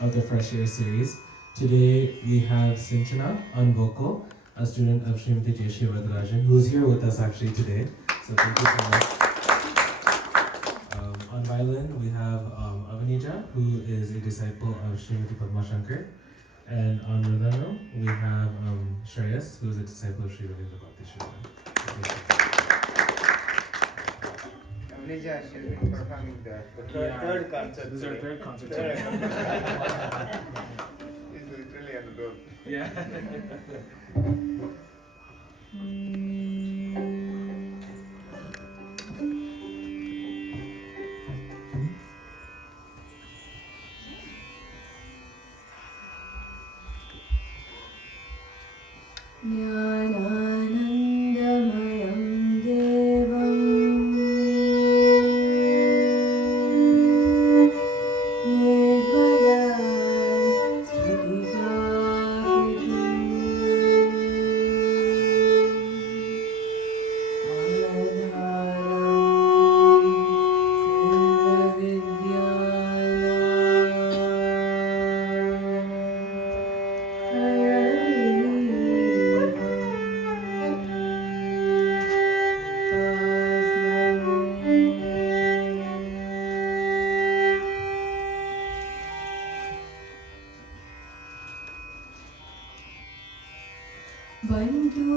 of the Fresh Air series. Today we have Sinchana on vocal, a student of Srimati Jayashree Varadarajan, who's here with us actually today. So thank you so much. On violin we have Avanija, who is a disciple of Srimati Padma Shankar. And on mridangam we have Shreyas, who is a disciple of Sri Ravindra Bhakti Sridhar. Avanija shall be performing the third concert. This is our third concert. He's literally on the road. Yeah. ज्ञानानन्दमयं देवं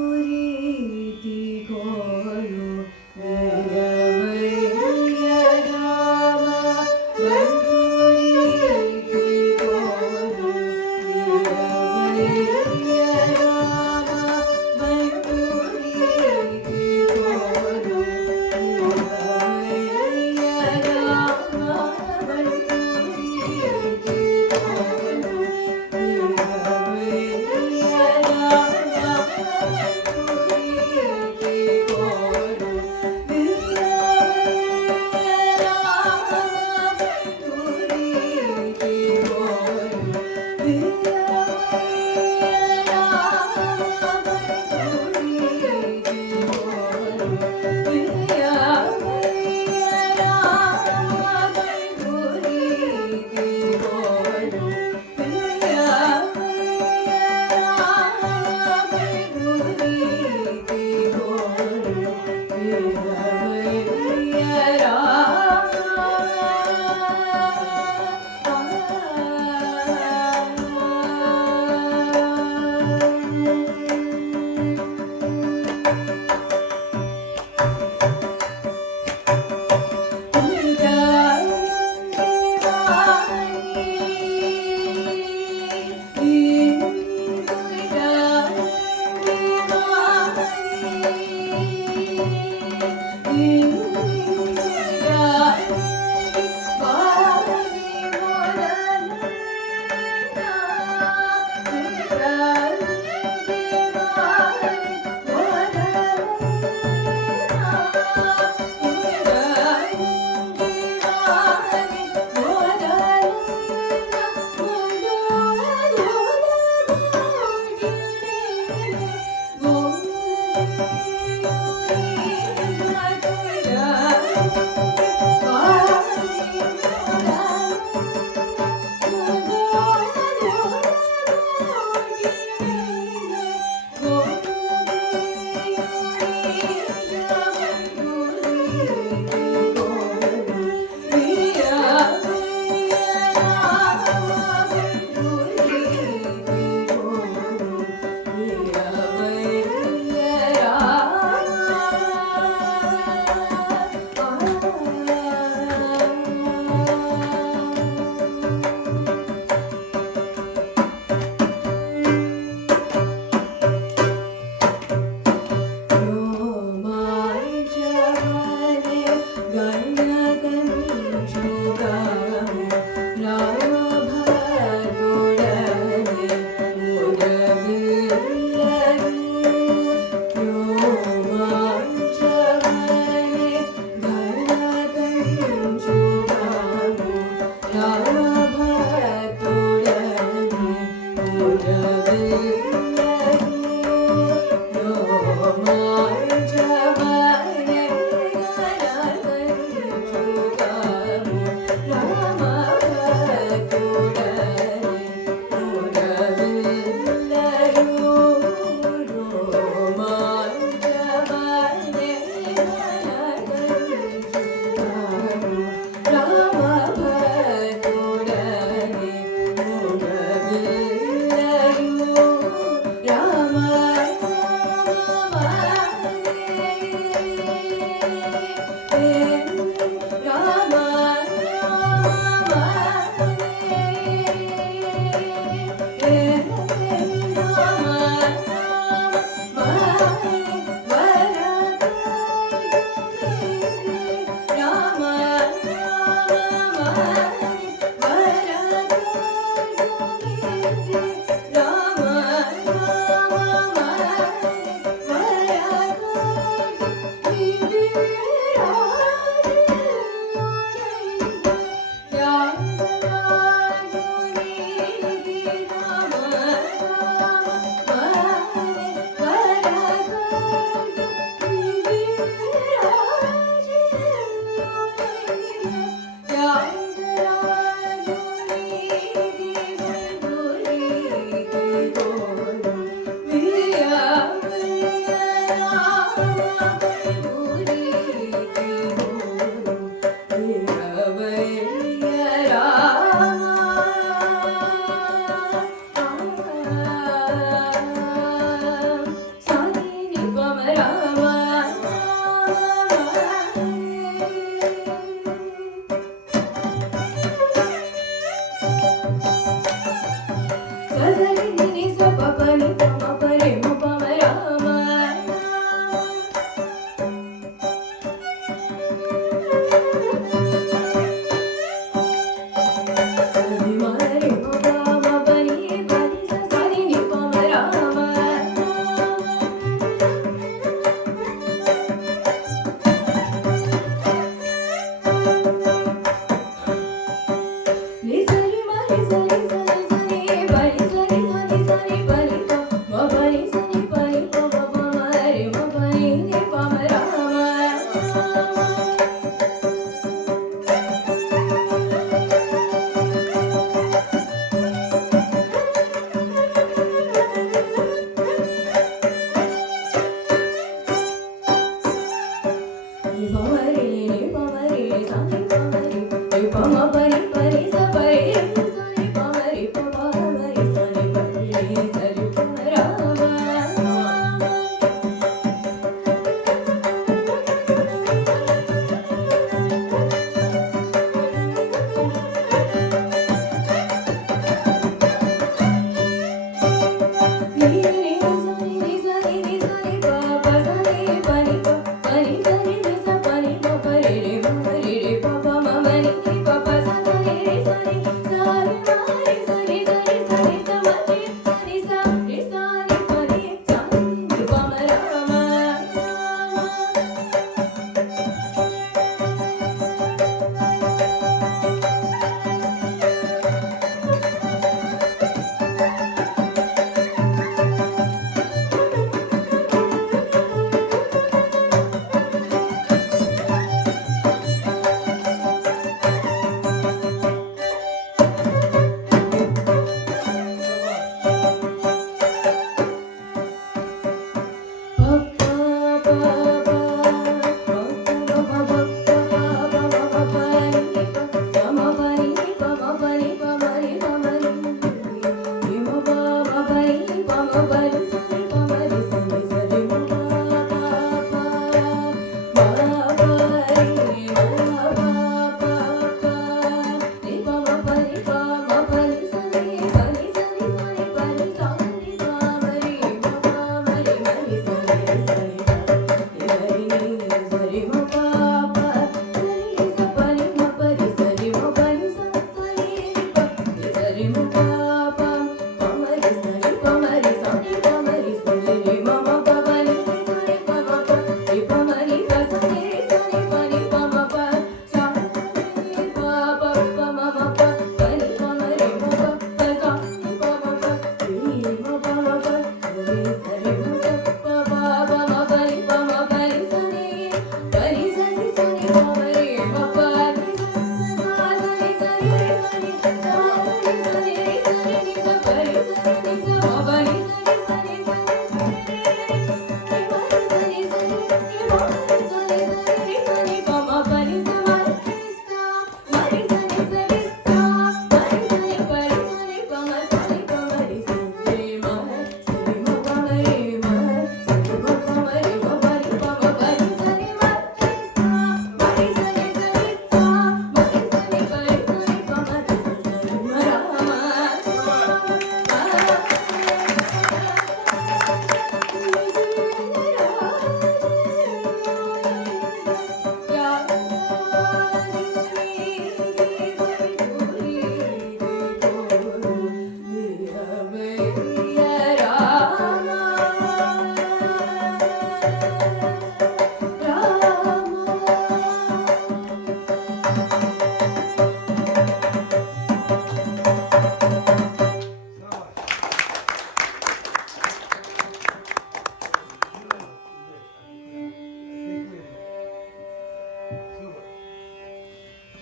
बंधुरीति गोरु वीरमैया राम बंधुरीति गोरु वीरमैया राम बंधुरीति गोरु वीरमैया राम बंधुरीति गोरु वीरमैया Ram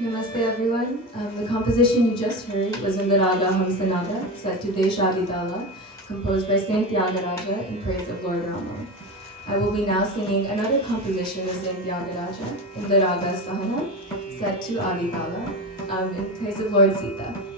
Namaste everyone. The composition you just heard was in the Raga Hamsanada, set to Desha Vidala, composed by Saint Tyagaraja in praise of Lord Rama. I will be now singing another composition of Saint Tyagaraja in the Raga Sahana, set to Aditala, in praise of Lord Sita.